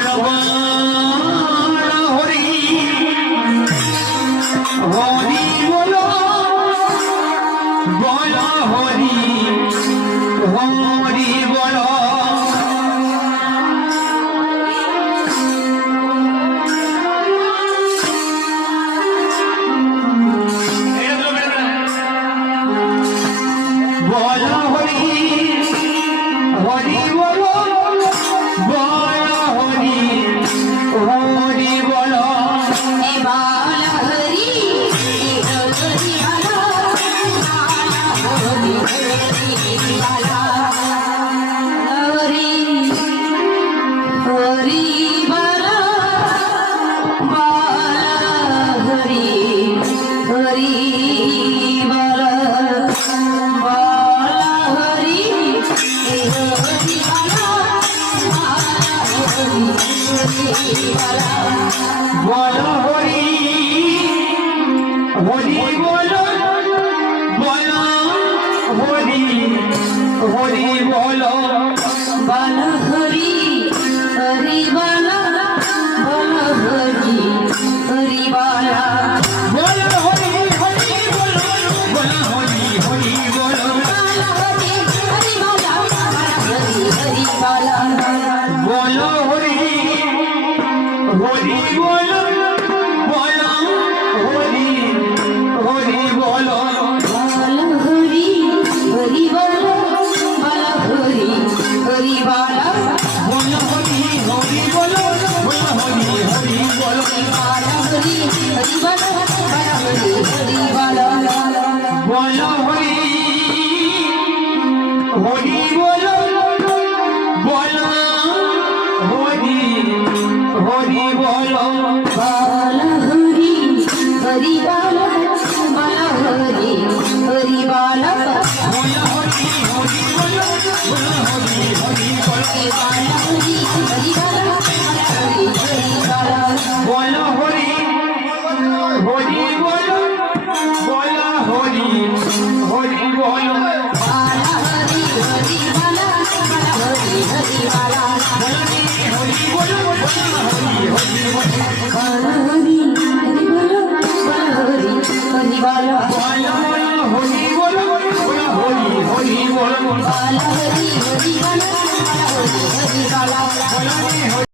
বলো হরি হরি বলো বলো হরি হরি বলো বলো হরি হরি বলো বলো হরি হরি বলো বালা হরি হরি বালা হরি হরি বালা হরি হরি বালা বালা হরি হরি বালা বালা হরি হরি বালা হরি হরি বালা বলো হরি হরি বলো বলো হরি হরি বলো বালা হরি হরি বালা বালা হরি হরি বালা বলো হরি হরি বলো বলো হরি হরি বলো বালা হরি হরি বালা বালা হরি হরি বালা বলো হরি হরি বলো বলো হরি হরি বলো বালা হরি হরি বালা বালা হরি হরি বালা বলো হরি হরি বলো বলো হরি হরি বলো বালা হরি হরি বালা বালা হরি হরি বালা বলো হরি হরি বলো বলো হরি হরি বলো বালা হরি হরি বালা বালা হরি হরি বালা বলো হরি হরি বলো বলো হরি হরি বলো বালা হরি হরি বালা বালা হরি হরি বালা বলো হরি হরি বলো বলো হরি হরি বলো বালা হরি হরি বালা বালা হরি হরি বালা বলো হরি বলো বলো হরি হরি বলো বালা হরি হরি বালা বালা হরি হরি বালা বলো হরি বলো বলো হরি হরি বলো বালা হরি হরি বালা বালা হরি হরি বালা বলো